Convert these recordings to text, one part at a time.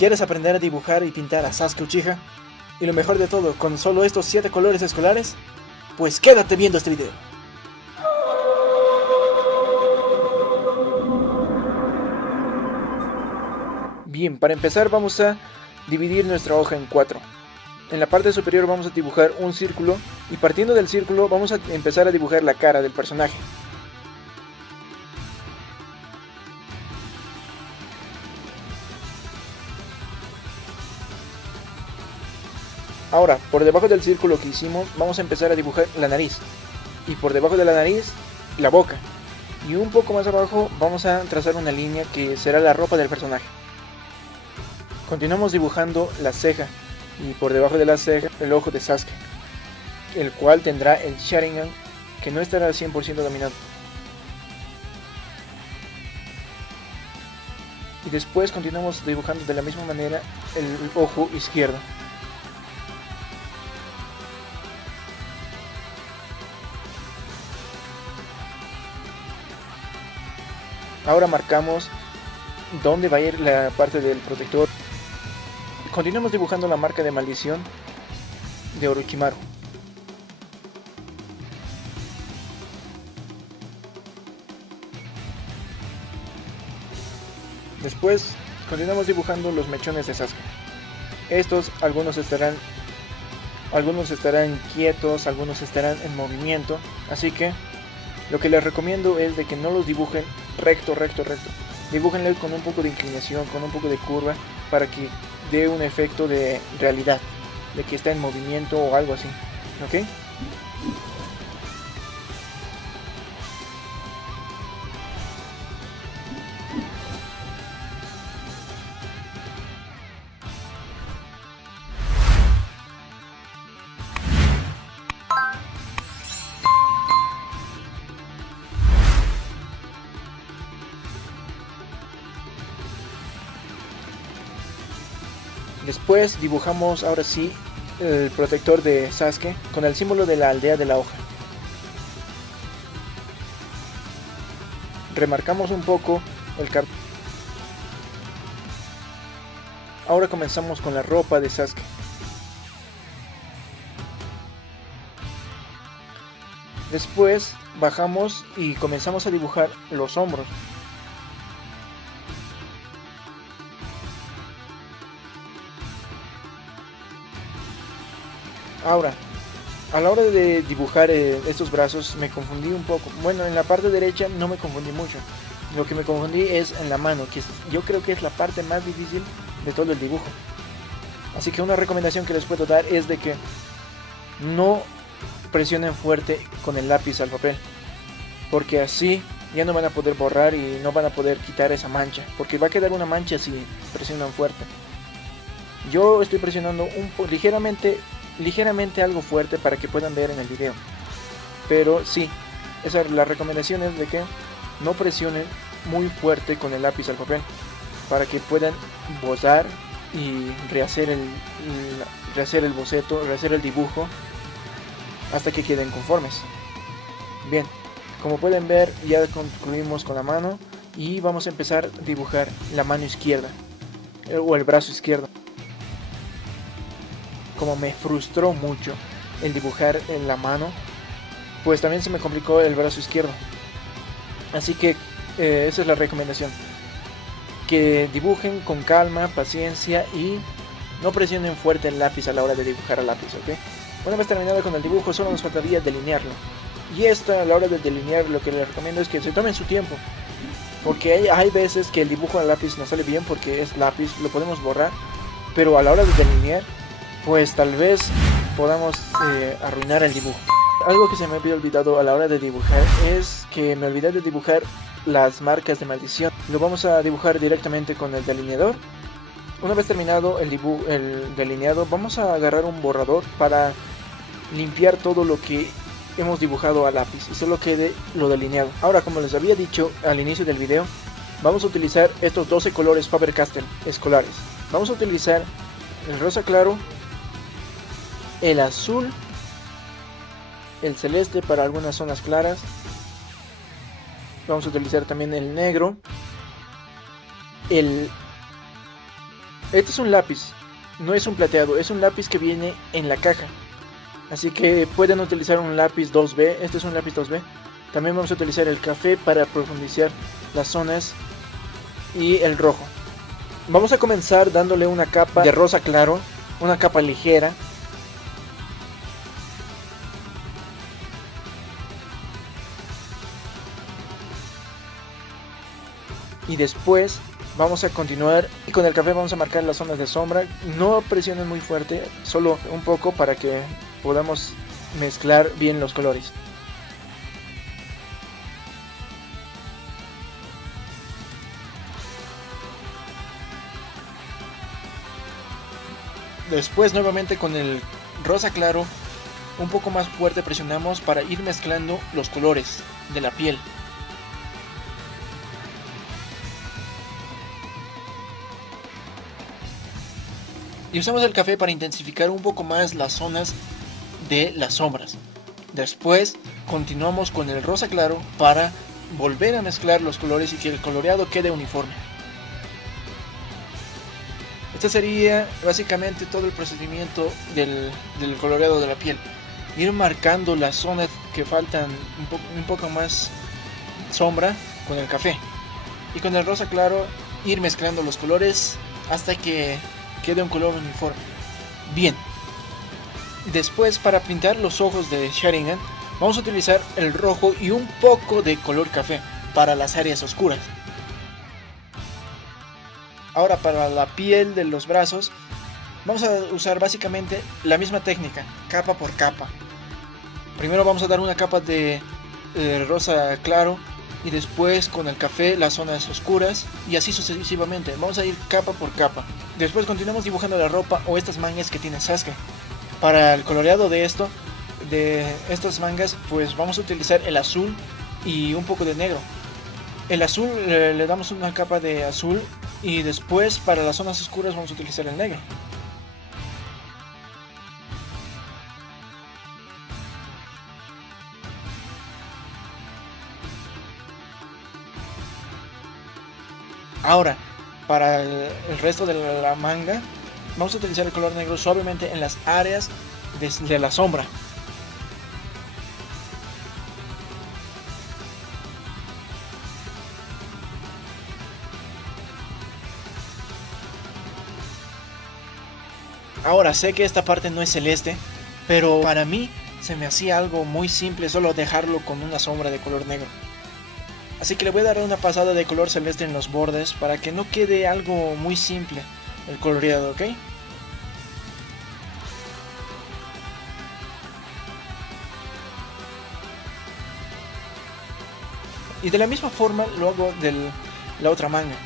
¿Quieres aprender a dibujar y pintar a Sasuke Uchiha? Y lo mejor de todo, con solo estos 7 colores escolares, pues quédate viendo este video. Bien, para empezar vamos a dividir nuestra hoja en 4. En la parte superior vamos a dibujar un círculo y partiendo del círculo vamos a empezar a dibujar la cara del personaje. Ahora, por debajo del círculo que hicimos, vamos a empezar a dibujar la nariz. Y por debajo de la nariz, la boca. Y un poco más abajo vamos a trazar una línea que será la ropa del personaje. Continuamos dibujando la ceja. Y por debajo de la ceja, el ojo de Sasuke. El cual tendrá el Sharingan, que no estará 100% dominado. Y después continuamos dibujando de la misma manera el ojo izquierdo. Ahora marcamos dónde va a ir la parte del protector. Continuamos dibujando la marca de maldición de Orochimaru. Después continuamos dibujando los mechones de Sasuke. Estos algunos estarán quietos, algunos estarán en movimiento, así que lo que les recomiendo es de que no los dibujen recto. Dibújenlo con un poco de inclinación, con un poco de curva, para que dé un efecto de realidad, de que está en movimiento o algo así, ¿ok? Después dibujamos ahora sí el protector de Sasuke con el símbolo de la aldea de la hoja. Remarcamos un poco el cabello. Ahora comenzamos con la ropa de Sasuke. Después bajamos y comenzamos a dibujar los hombros. Ahora, a la hora de dibujar estos brazos me confundí un poco. Bueno, en la parte derecha no me confundí mucho. Lo que me confundí es en la mano, que yo creo que es la parte más difícil de todo el dibujo. Así que una recomendación que les puedo dar es de que no presionen fuerte con el lápiz al papel. Porque así ya no van a poder borrar y no van a poder quitar esa mancha. Porque va a quedar una mancha si presionan fuerte. Yo estoy presionando ligeramente algo fuerte para que puedan ver en el video, pero sí, esa es la recomendación, es de que no presionen muy fuerte con el lápiz al papel para que puedan bozar y rehacer el boceto, rehacer el dibujo hasta que queden conformes. Bien, como pueden ver ya concluimos con la mano y vamos a empezar a dibujar la mano izquierda o el brazo izquierdo. Como me frustró mucho el dibujar en la mano, pues también se me complicó el brazo izquierdo. Así que esa es la recomendación. Que dibujen con calma, paciencia y no presionen fuerte el lápiz a la hora de dibujar a lápiz, ¿ok? Una vez terminado con el dibujo, solo nos faltaría delinearlo. Y a la hora de delinear, lo que les recomiendo es que se tomen su tiempo. Porque hay veces que el dibujo a lápiz no sale bien porque es lápiz, lo podemos borrar. Pero a la hora de delinear, pues tal vez podamos arruinar el dibujo. Algo que se me había olvidado a la hora de dibujar es que me olvidé de dibujar las marcas de maldición. Lo vamos a dibujar directamente con el delineador. Una vez terminado el delineado, vamos a agarrar un borrador para limpiar todo lo que hemos dibujado a lápiz y solo quede lo delineado. Ahora, como les había dicho al inicio del video, vamos a utilizar estos 12 colores Faber-Castell escolares. Vamos a utilizar el rosa claro, el azul, el celeste para algunas zonas claras. Vamos a utilizar también el negro, el Este es un lápiz, no es un plateado, es un lápiz que viene en la caja. Así que pueden utilizar un lápiz 2B, este es un lápiz 2B. También vamos a utilizar el café para profundizar las zonas y el rojo. Vamos a comenzar dándole una capa de rosa claro, una capa ligera. Y después vamos a continuar y con el café vamos a marcar las zonas de sombra. No presionen muy fuerte, solo un poco para que podamos mezclar bien los colores. Después nuevamente con el rosa claro un poco más fuerte presionamos para ir mezclando los colores de la piel. Y usamos el café para intensificar un poco más las zonas de las sombras. Después continuamos con el rosa claro para volver a mezclar los colores y que el coloreado quede uniforme. Este sería básicamente todo el procedimiento del coloreado de la piel. Ir marcando las zonas que faltan un poco más sombra con el café. Y con el rosa claro ir mezclando los colores hasta que quede un color uniforme. Bien. Después para pintar los ojos de Sharingan vamos a utilizar el rojo y un poco de color café para las áreas oscuras. Ahora para la piel de los brazos vamos a usar básicamente la misma técnica, capa por capa. Primero vamos a dar una capa de rosa claro y después con el café las zonas oscuras y así sucesivamente. Vamos a ir capa por capa. Después continuamos dibujando la ropa o estas mangas que tiene Sasuke. Para el coloreado de estas mangas pues vamos a utilizar el azul y un poco de negro. El azul le damos una capa de azul y después para las zonas oscuras vamos a utilizar el negro. Ahora, para el resto de la manga vamos a utilizar el color negro suavemente en las áreas de la sombra. Ahora sé que esta parte no es celeste, pero para mí se me hacía algo muy simple solo dejarlo con una sombra de color negro. Así que le voy a dar una pasada de color celeste en los bordes para que no quede algo muy simple el coloreado, ¿ok? Y de la misma forma lo hago de la otra manga.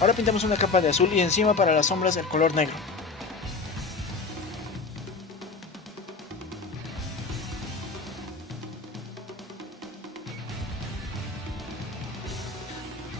Ahora pintamos una capa de azul y encima para las sombras el color negro.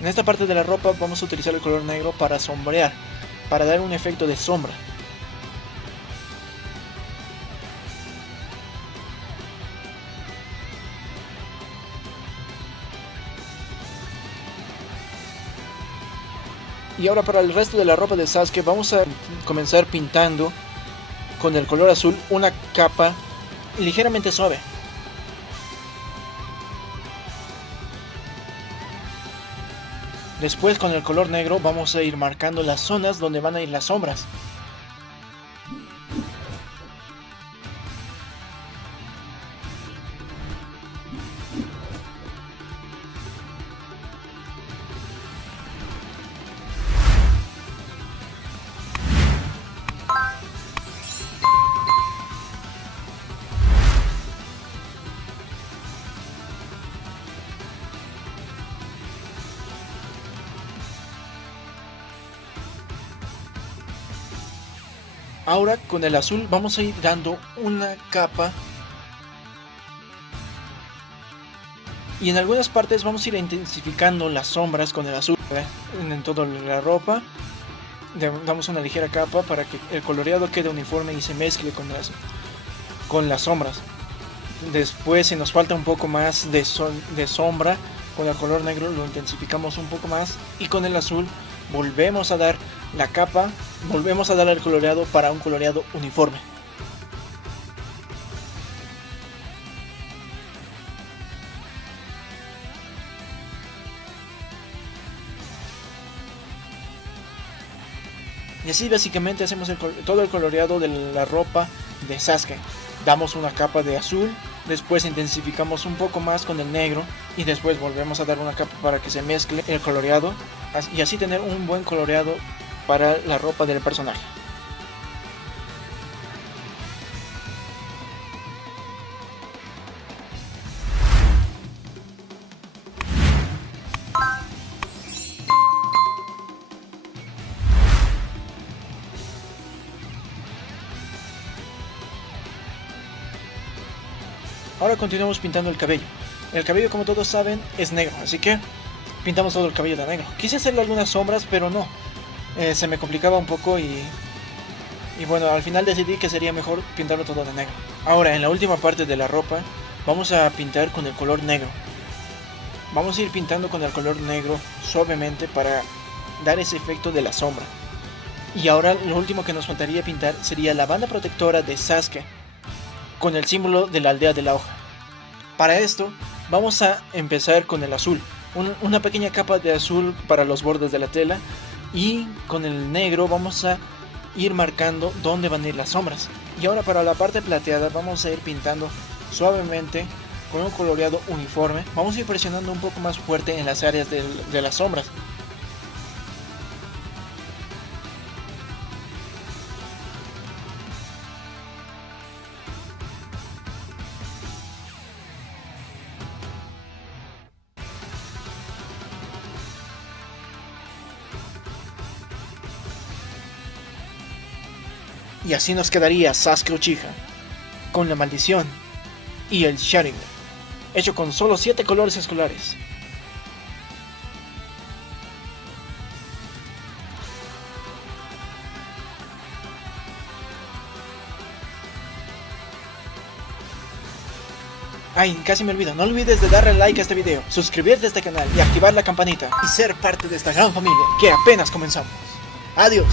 En esta parte de la ropa vamos a utilizar el color negro para sombrear, para dar un efecto de sombra. Y ahora para el resto de la ropa de Sasuke vamos a comenzar pintando con el color azul una capa ligeramente suave. Después con el color negro vamos a ir marcando las zonas donde van a ir las sombras. Ahora con el azul vamos a ir dando una capa y en algunas partes vamos a ir intensificando las sombras con el azul en toda la ropa. Damos una ligera capa para que el coloreado quede uniforme y se mezcle con las sombras. Después si nos falta un poco más de sombra Con el color negro lo intensificamos un poco más y con el azul volvemos a dar la capa, volvemos a dar el coloreado para un coloreado uniforme. Y así básicamente hacemos todo el coloreado de la ropa de Sasuke. Damos una capa de azul, después intensificamos un poco más con el negro y después volvemos a dar una capa para que se mezcle el coloreado y así tener un buen coloreado para la ropa del personaje. Ahora continuamos pintando el cabello. El cabello, como todos saben, es negro, así que pintamos todo el cabello de negro. Quise hacerle algunas sombras, pero no. Se me complicaba un poco y bueno, al final decidí que sería mejor pintarlo todo de negro. Ahora, en la última parte de la ropa, vamos a pintar con el color negro. Vamos a ir pintando con el color negro suavemente para dar ese efecto de la sombra. Y ahora lo último que nos faltaría pintar sería la banda protectora de Sasuke, con el símbolo de la aldea de la hoja. Para esto vamos a empezar con el azul, una pequeña capa de azul para los bordes de la tela, y con el negro vamos a ir marcando dónde van a ir las sombras. Y ahora para la parte plateada vamos a ir pintando suavemente con un coloreado uniforme. Vamos a ir presionando un poco más fuerte en las áreas de las sombras. Y así nos quedaría Sasuke Uchiha, con la maldición y el Sharingan, hecho con solo 7 colores escolares. Ay, casi me olvido, no olvides de darle like a este video, suscribirte a este canal y activar la campanita y ser parte de esta gran familia que apenas comenzamos. Adiós.